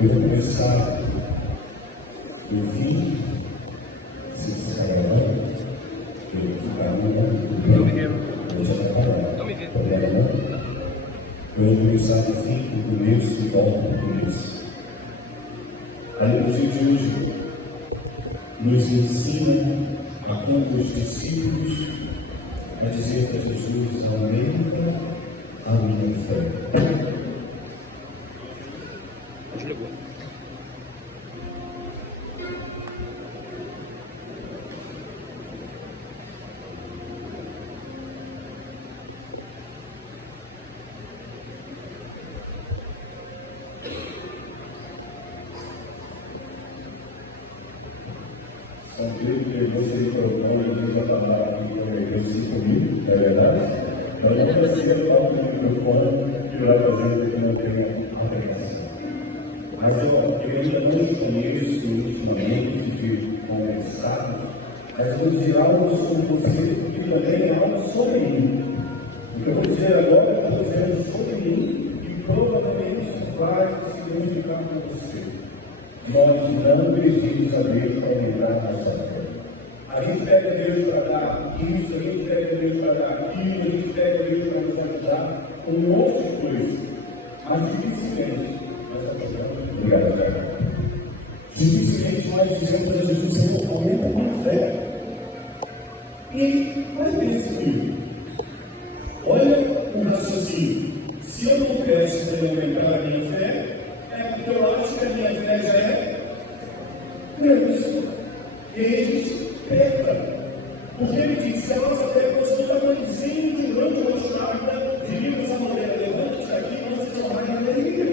Eu vou começar no fim, se você está gravando, eu vou ficar eu vou começar no fim, no começo e volta para o começo. A liturgia de hoje nos ensina a como os discípulos a dizer para Jesus: aumenta a minha fé. Acredito que vocês colocaram que já falaram aqui 5 mil, é verdade? Mas não precisa falar no microfone e lá fazendo que não tem a pregação. Mas eu ainda não conheço ultimamente de conversar, mas vou dizer algo sobre você e também algo sobre mim. O que eu vou dizer agora eu estou dizendo sobre mim e provavelmente vai significar para você. Nós não precisamos saber aumentar a nossa fé. A gente pede a Deus para dar isso, a gente pede a Deus para dar aquilo, a gente pede a Deus para nos ajudar com um monte de coisa. Mas dificilmente dificilmente nós dizemos a Jesus: Senhor, aumenta a minha fé. E olha esse filho. Olha o raciocínio. Se eu não peço para aumentar a minha fé, é porque eu acho que a minha fé já é grande. E eles pecam. Porque ele diz: se a nossa fé fosse um tamanhozinho de um grão de mostarda, diríamos a mulher: levante-te aqui e não se tornar em alegria.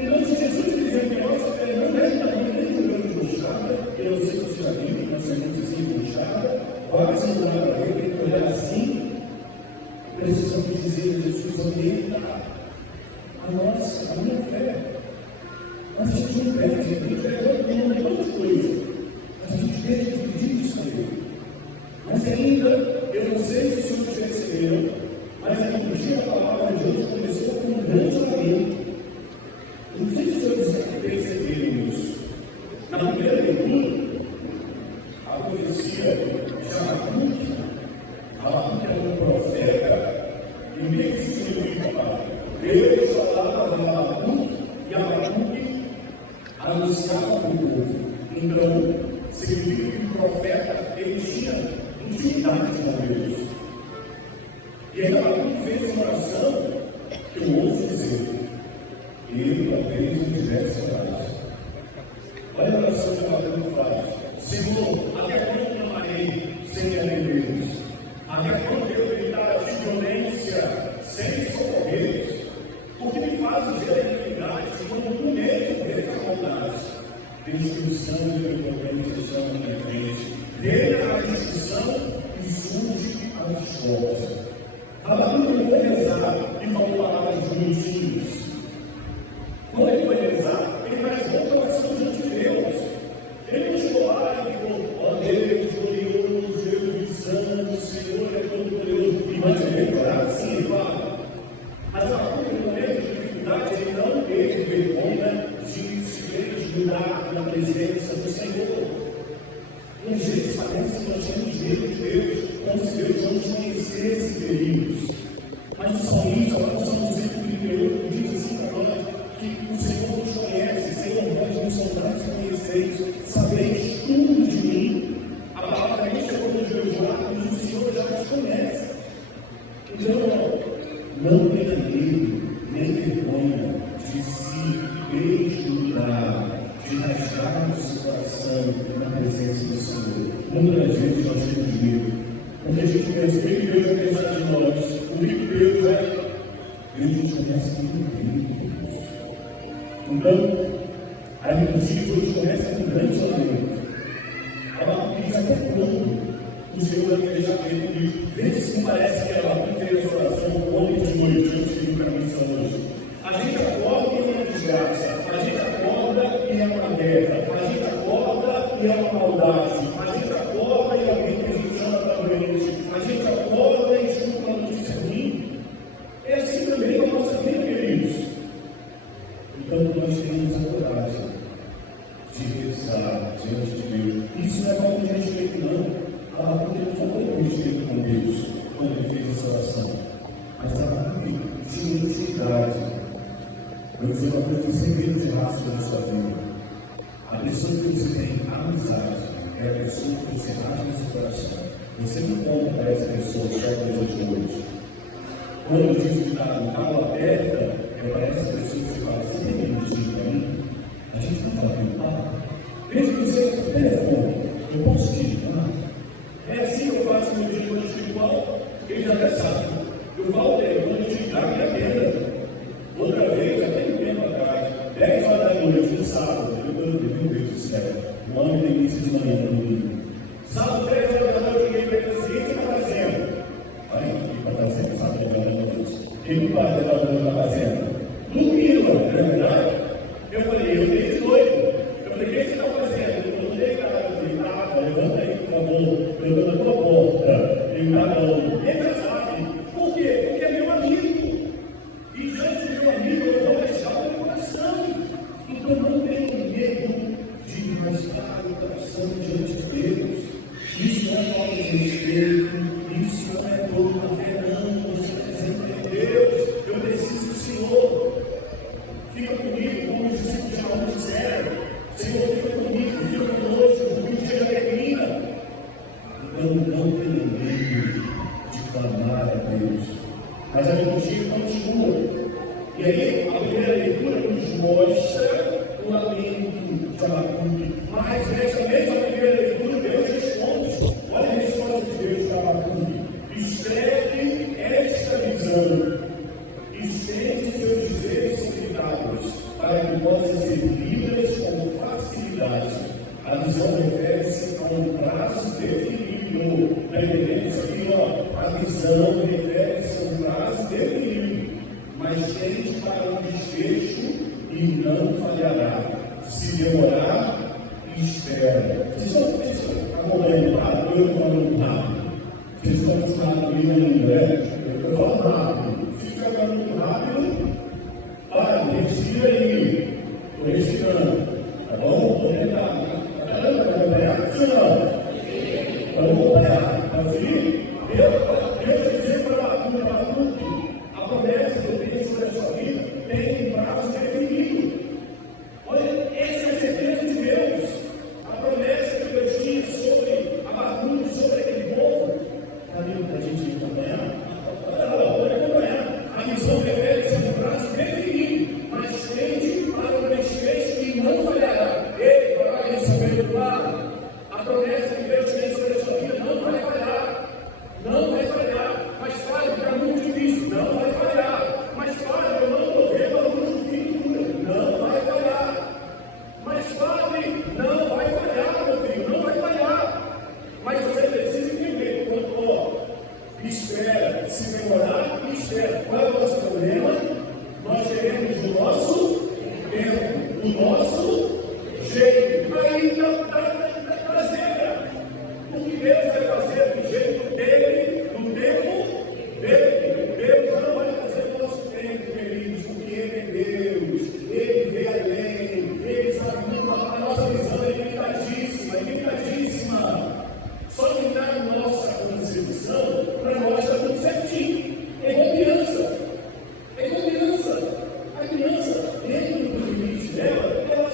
Então, se Jesus dizer que a nossa fé não é tamanho nem de um grão de mostarda, eu não sei se você já viu, nós chamamos assim de mostarda, quase não dá para ver, tem que olhar assim. Precisamos dizer a Jesus: aumenta a minha fé. Mas a gente não pede, a gente pede um monte de coisa. Mas a gente pede de pedir isso a Ele. Mas ainda, eu não sei se os senhores perceberam, mas a liturgia da palavra de hoje começou com um grande lamento. Não sei se os senhores perceberam isso. Na primeira leitura, a profecia de Abacuque era um profeta, e o que isso significa? Deus falava de Abacuque, e Abacuque anunciava para o povo. Então, significa que o profeta ele tinha intimidade com Deus. E aí Abacuque fez uma oração que eu ouço dizer: ele talvez não tivesse coragem. Olha a oração que Abacuque faz: Senhor, até quando clamarei sem alegrias? Até quando eu gritar a violência sem socorrer? Porque me fazes ver a iniquidade quando tu mesmo vês a maldade. Destruição e violência estão na minha frente. Venha a destruição e surge a discórdia. Abacuque não foi rezar e falou palavras bonitinhas. Quando ele foi rezar, ele rasgou o coração diante de Deus. Ele não chegou lá e falou: ó Deus glorioso, Deus santo, o Senhor é todo-poderoso. E mais ou menos orar assim, ele fala. Mas Abacuque, no momento de dificuldade, ele não teve vergonha de se desnudar na presença do Senhor. Um jeito parece que nós temos medo de Deus, como se Deus não nos conhecesse períodos. Mas o salmista, lá no Salmo 138, diz assim para nós: que o Senhor nos conhece, Senhor, vós nos sondais e conheceis, sabeis tudo de mim. A palavra nem chegou nos meus lábios, o Senhor já nos conhece. Então, não tenha medo, nem vergonha de se desnudar, de rasgar o seu coração na presença do Senhor. Muitas vezes nós temos medo, porque a gente pensa: o que Deus vai pensar de nós? O que Deus vai. Deus nos conhece muito bem. Então, a liturgia de hoje começa com um grande lamento. Ela diz: até quando o Senhor vai me deixar ver comigo? Vê se não parece que ela fez essa oração ontem de noite, antes de ir para a missão hoje. A gente acorda e é uma desgraça, a gente acorda e é uma guerra, a gente acorda e é uma maldade, a gente acorda e alguém que a gente chama para doente, a gente acorda e escuta uma notícia ruim. É assim também a nossa vida, queridos. Então nós temos a dizer uma coisa que você tem de rastro na sua vida. A pessoa que você tem amizade é a pessoa que você rasga no seu coração. Você não conta para essa pessoa só coisa de hoje. Quando eu digo que está com cala aberta, é para essa pessoa que você fala, você tem que mentir para mim? A gente não fala com papo. Mesmo que você tenha telefone, eu posso te ligar? É assim que eu faço meu dia no espiritual, ele já até sabe. Eu falo dele, quando eu te ligar, me atenda. Outra vez, até um tempo atrás, 10 horas da noite, no sábado, meu Deus do céu, o homem tem início de manhã no domingo. Sábado, 10 horas da noite, eu liguei para ele assim, o que você está fazendo? Aí, o que está fazendo? Sábado, 10 horas da noite. Quem não pode levar o que está fazendo? Dormindo, não é verdade? Eu falei, eu dei de noite. Eu falei, o que você está fazendo? Eu não dei nada. Eu falei, tá, levanta aí, por favor, eu estou na tua porta. Ele está bom. Ele já sabe. Por quê? Porque é meu amigo. E diante do meu amigo, eu vou deixar o meu coração. Então não tenho medo de rasgar o coração diante de Deus. Isso não é falta de respeito, isso não é todo uma fé, não. Você está dizendo que Deus, eu preciso do Senhor. Fica comigo, como os discípulos de João disseram. Senhor, fica comigo, fica conosco, o dia termina. Então não tenho medo de clamar a Deus. Mas a liturgia continua. E aí, a primeira leitura nos mostra o lamento de Abacuque. Mas nessa mesma primeira leitura, Deus responde. Olha a resposta de Deus para Abacuque. Escreve esta visão. Estende seus dizeres sobre tábuas, para que possam ser lidas com facilidade. A visão refere-se a um prazo definido. Está entendendo isso aqui? A visão refere-se a um prazo definido, mas tende para um desfecho e não falhará. Se demorar, espera. Vocês estão acompanhando rápido? Eu estou falando rápido. Vocês estão acostumados comigo ainda, né? Eu estou falando rápido. Se estiver falando muito rápido, para, respira aí. Estou respirando. Tá bom? Vou tentar. Vai acompanhar? Sim ou não? Vamos acompanhar. Tá sim? Deus vai dizer para Abacuque, a promessa que eu tenho sobre a sua vida tem um prazo definido. Olha, essa é a certeza de Deus. A promessa que Deus tinha sobre Abacuque, sobre aquele povo. Está vindo para a gente acompanhar? Pode acompanhar. A visão refere-se a um prazo definido, mas tende para um desfecho que não falhará. Ei, para isso, meu Pai, a promessa que Deus tem sobre a sua vida não vai falhar. Não vai falhar. Mas fale, porque é muito difícil. Não vai falhar. Mas fale, eu não estou vendo a luz do fim do túnel. Não vai falhar. Mas fale, não vai falhar, meu filho. Não vai falhar. Mas você precisa entender. Quando espera, se demorar, espera. Qual é o nosso problema? Nós queremos do nosso tempo, do nosso jeito. Aí da zebra. O que Deus vai fazer do jeito dele, do tempo dele. Deus não vai fazer o nosso tempo, queridos, porque Ele é Deus. Ele vê além. Ele sabe muito. A nossa visão é limitadíssima, é limitadíssima. Só que na nossa concepção, para nós está tudo certinho. É igual criança. É igual criança. A criança, dentro do limite dela, ela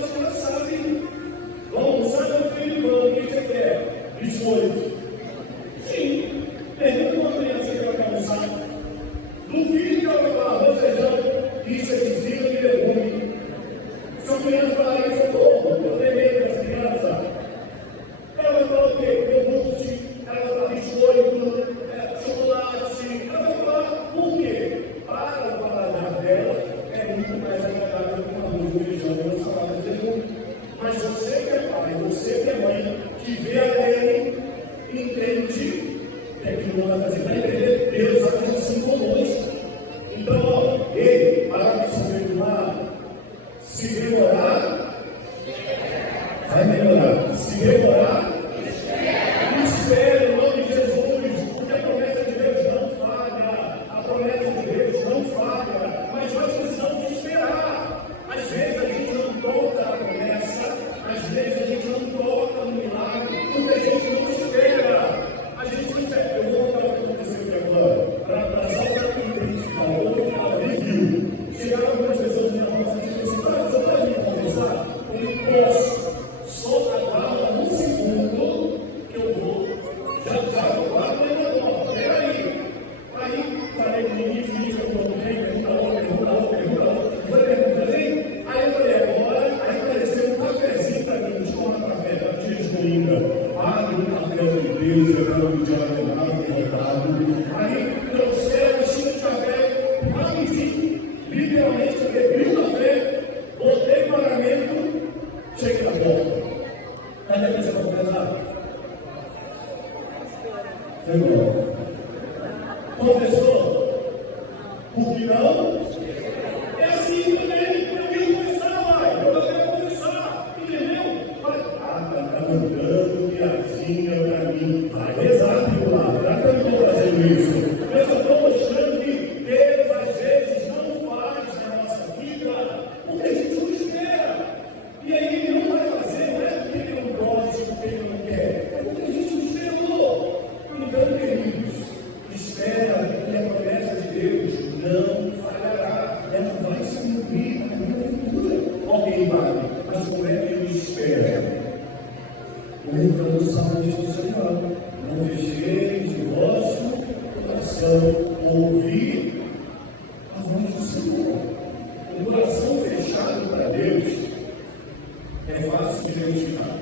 Confessou? Por que não? É assim também. Eu quero confessar, pai. Eu quero confessar. Entendeu? Tá mandando piadinha pra mim. Vai rezar, meu lado. Será que eu não estou fazendo isso? Eu só estou mostrando que Deus às vezes não faz na nossa vida porque a gente não espera. E aí ele não vai fazer, não é porque ele não pode, porque ele não quer. É porque a gente não esperou. Então, queridos, espera que a promessa de Deus não falhará. Ela vai se cumprir na minha cultura. Ok, Pai, mas como é que ele espera? Lembrando o salmo institucional. Não fecheis de vosso coração ouvir a voz do Senhor. O coração fechado para Deus é fácil de identificar.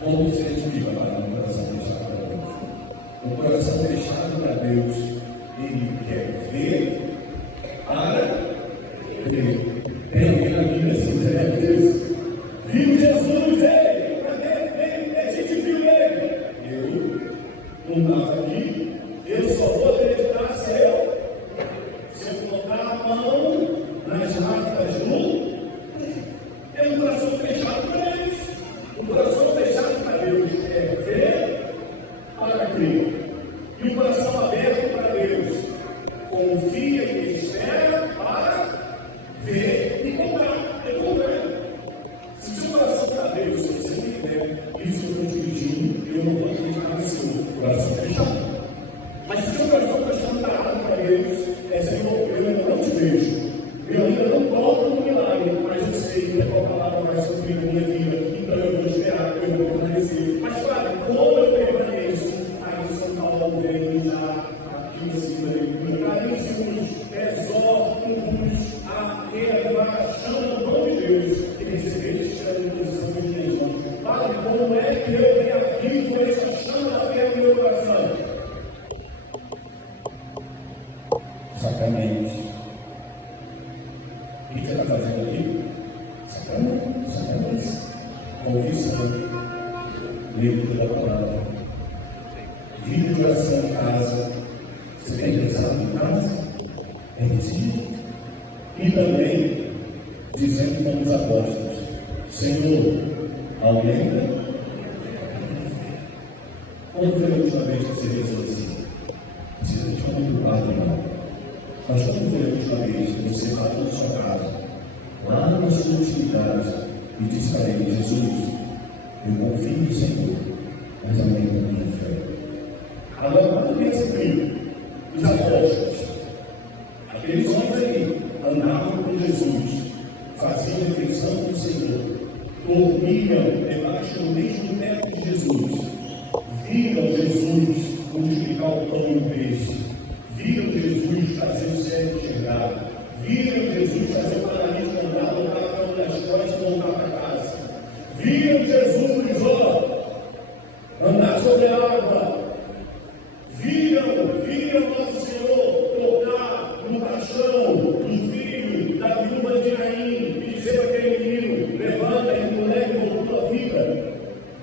Como se identifica para um coração fechado para Deus? Um coração fechado para Deus, ele quer ver para crer. Tem alguém na Bíblia assim, né? Viu Jesus, ei! A gente viu ele. Eu não estava aqui, eu só vou acreditar se eu colocar a mão nas marcas do. É um coração fechado para Deus. Um coração fechado para Deus é ver para crer. E um coração aberto para Deus confia e espera para ver e comprar. É comprar. Se o seu coração para Deus, se você não tiver isso que eu estou dirigindo, eu não vou acreditar no seu coração fechado. Mas se o seu coração está parado para Deus, é Senhor, eu ainda não te vejo. Eu ainda não toco no milagre, mas eu sei que a tua palavra vai suprir a minha vida. Então eu vou esperar, eu vou permanecer. Mas claro, como eu permaneço, aí São Paulo vem já aqui em cima de mim. Caríssimos, exorto-vos a reavivar a chama do nome de Deus e receber este ano de posição de Jesus. Padre, como é que eu reavivo essa chama da fé no meu coração? Sacramente. O que você está fazendo aqui? Sacramente. Confissão. Leitura da palavra. Vida de oração em casa. Você tem rezado em casa? É isso. E também, dizendo como os apóstolos: Senhor, aumenta. Quando foi a última vez que você rezou assim? Precisa de uma preocupada, não. Mas quando foi a última vez que você parou na sua casa, lá na sua intimidade, e disse para ele: Jesus, eu confio no Senhor, mas aumenta a minha fé. Agora, quando pensa comigo, os apóstolos, aqueles homens aí, andavam com Jesus, faziam refeição com o Senhor, dormiam debaixo do mesmo teto de Jesus, viram Jesus multiplicar o pão e o peixe, viram Jesus fazer o cego enxergar, viram Jesus fazer o paralítico andar, voltar a cama das costas e voltar para casa, viram Jesus, andar sobre a água, viram nosso Senhor tocar no caixão do filho da viúva de Naim e dizer para aquele menino: levanta e moleque voltou à vida.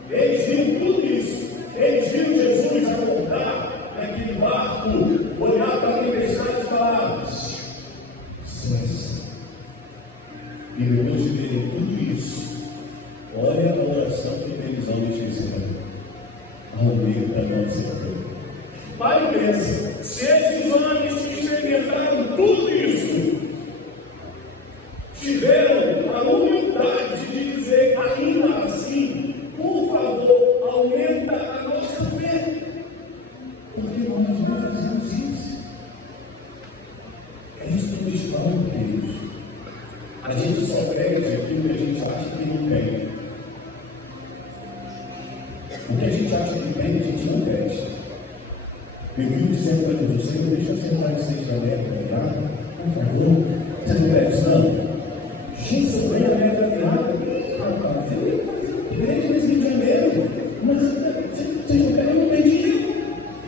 Eles viram tudo isso. Eles viram Jesus acordar naquele barco, olhar para a tempestade e falar: cessa. E depois de verem tudo isso, olha a oração que aqueles homens fizeram: aumenta a nossa fé. Pai, pensa, se esses homens que experimentaram tudo isso tiveram a humildade de dizer ainda assim, por favor, aumenta a nossa fé. Porque nós não fazemos isso. É isso que eu estou falando, queridos. A gente só pede aquilo que a gente acha que não tem. O que a gente acha que tem, a gente não pede. Eu vivo dizendo para você: deixa eu sentar em 6 da meta, tá? Por favor, você não pede, não? Gente, eu ganho a meta virada. Rapaz, eu ia fazer igreja nesse Rio de Janeiro. Mas você não pede, eu não tenho dinheiro.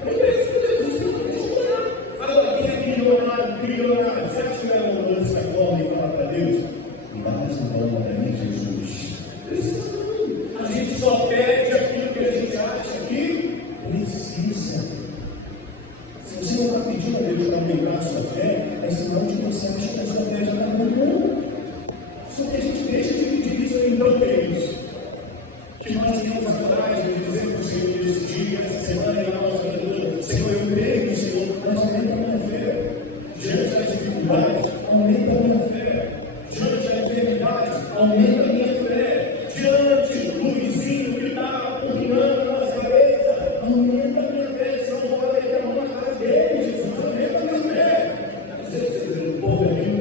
Eu preciso de Jesus, eu não preciso orar. Agora, quem é milionário? Você acha que vai uma coisa dessa forma e falar para Deus: me dá mais um pão para mim, Jesus? Precisa não. A gente só pede aquilo que a gente acha que precisa. Se você não está aumentar a sua fé, é sinal de que você acha que a sua fé já está muito boa. Só que a gente deixa de medir isso em bloqueios. Que nós temos atrás de dizer para o Senhor esse dia, essa semana, e na nossa vida, Senhor, eu creio no Senhor, mas aumenta a minha fé. Diante das dificuldades, aumenta a minha fé. Diante da enfermidade, aumenta a minha fé. Diante do vizinho que está urrinando na nossa cabeça, aumenta a minha fé. Se não pode meter a mão na cara dele, Jesus, aumenta a minha fé. O povo aqui não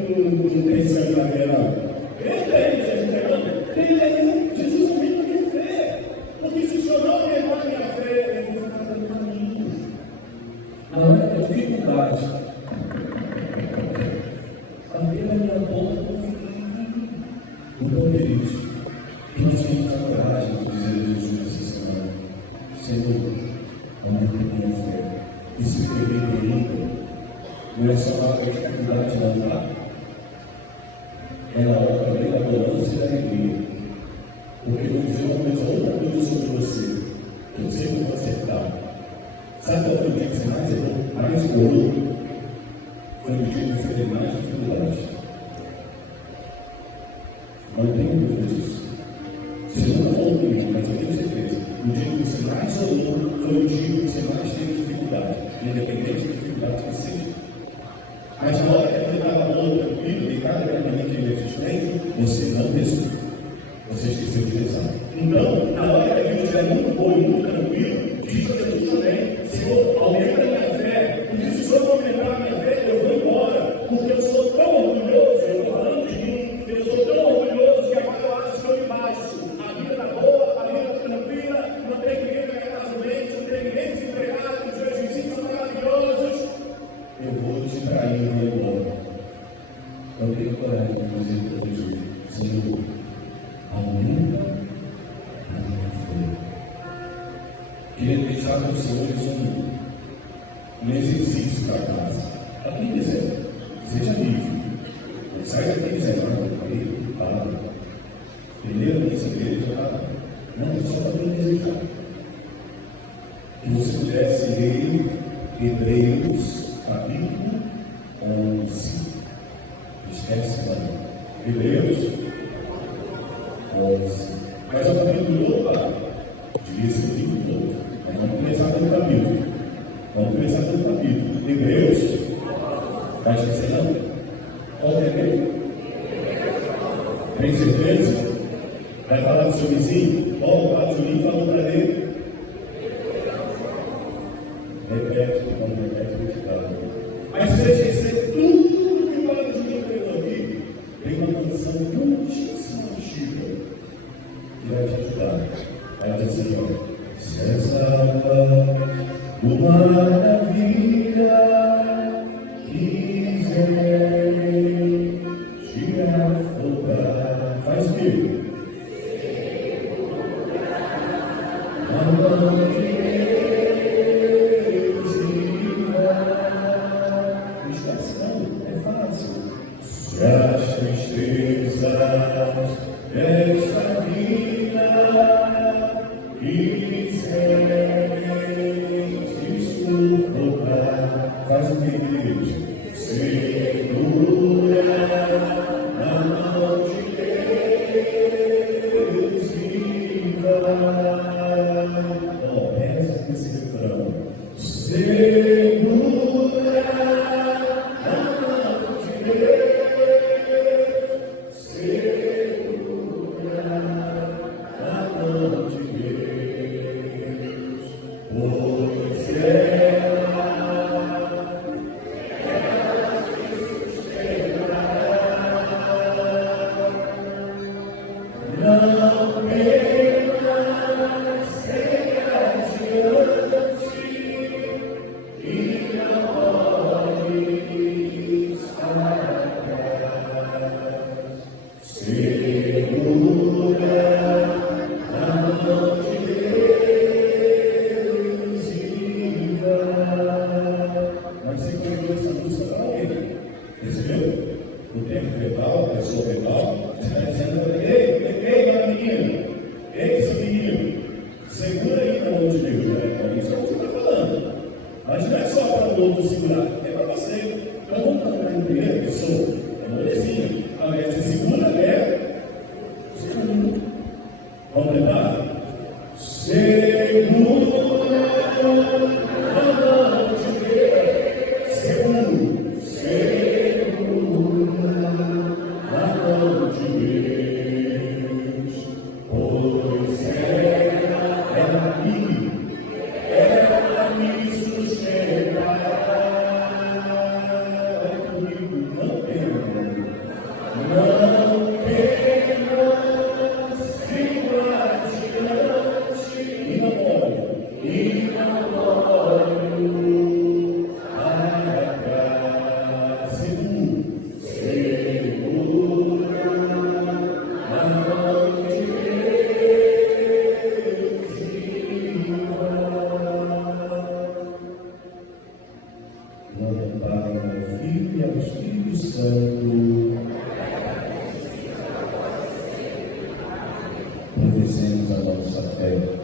tem sangue na fé, não. Jesus aumenta a minha fé. Porque se o Senhor não aumentar a minha fé, eu vou ficar no caminho. Na hora da dificuldade, abrir a minha boca para ficar. Então, queridos, que nós temos a coragem de dizer a Jesus nessa semana: Senhor, aumenta a minha fé. E se perder ainda, não é só para a dificuldade da luta, é na hora também da balança e da alegria. Porque eu vou dizer uma outra coisa sobre você, que eu sei como você está. Sabe qual foi o dia que você mais errou? Mais orou? Foi o dia que você teve mais dificuldade. Não tenho dúvida disso. Você não falou comigo, mas eu tenho certeza. O dia que você mais orou foi o dia que você mais teve dificuldade, independente da dificuldade que seja. Mas na hora que ele estava bom, tranquilo, deitado na caminho que ele existente, você não rezou. Você esqueceu de rezar. Então, na hora que a vida estiver muito boa e muito tranquilo, diz a Jesus também: Senhor, aumenta a minha fé. Porque se o Senhor não aumentar a minha fé, eu vou embora. Porque eu sou tão orgulhoso, eu estou falando de mim, eu sou tão orgulhoso que agora eu acho que eu me baixo. A vida está boa, a vida está tranquila, não tem ninguém na casa doente, não tem ninguém desempregado, os meus vizinhos são maravilhosos. Eu vou te trair e vou embora. Eu tenho coragem de dizer para Jesus: Senhor, aumenta a minha fé. Queria deixar para os senhores um exercício para casa. Para quem quiser, seja livre. Sai daqui dizendo: não, para. Primeiro, nessa igreja, não, é só para quem desejar. Que você pudesse ler Hebreus, capítulo 11. Esquece, não. Hebreus 11. Mas é o capítulo todo, tá? Devia ser o livro todo. Mas vamos começar pelo capítulo. Vamos começar pelo capítulo. Hebreus. Vai esquecer, não? Qual é Hebreus? Tem certeza? Vai falar do seu vizinho? Qual o Juninho falou para ele? Repete, não repete, repete. Mas se você esquecer tudo que o Juninho pregou aqui, tem uma canção muitíssimo antiga que vai te ajudar. Vai dizer assim: ó, César, uma maravilha, quiser te afogar. Faz o quê? A mão de Deus estação é fácil. Se as tristezas desta vida quiserem te sufocar, faz o que, igreja? Segura na mão de Deus e vai. Ó, reza com esse refrão. Segura na mão de Deus. Segura na mão de Deus. Pois ela não temas, seja adiante e não olhes para trás. Segura na mão de Deus e vai. Mas você pegou essa música para alguém? Recebeu? O tempo verbal, a pessoa verbal, você está dizendo: ei, menino, ei, seu menino, segura aí na mão de Deus, né? Isso é o que você está falando. Mas não é só para o outro segurar, é para você. primeira pessoa, é molezinha. Ao invés de segunda, é segundo. Vamos levar? Segundo. Para o Filho e ao Espírito Santo. Professemos a nossa fé.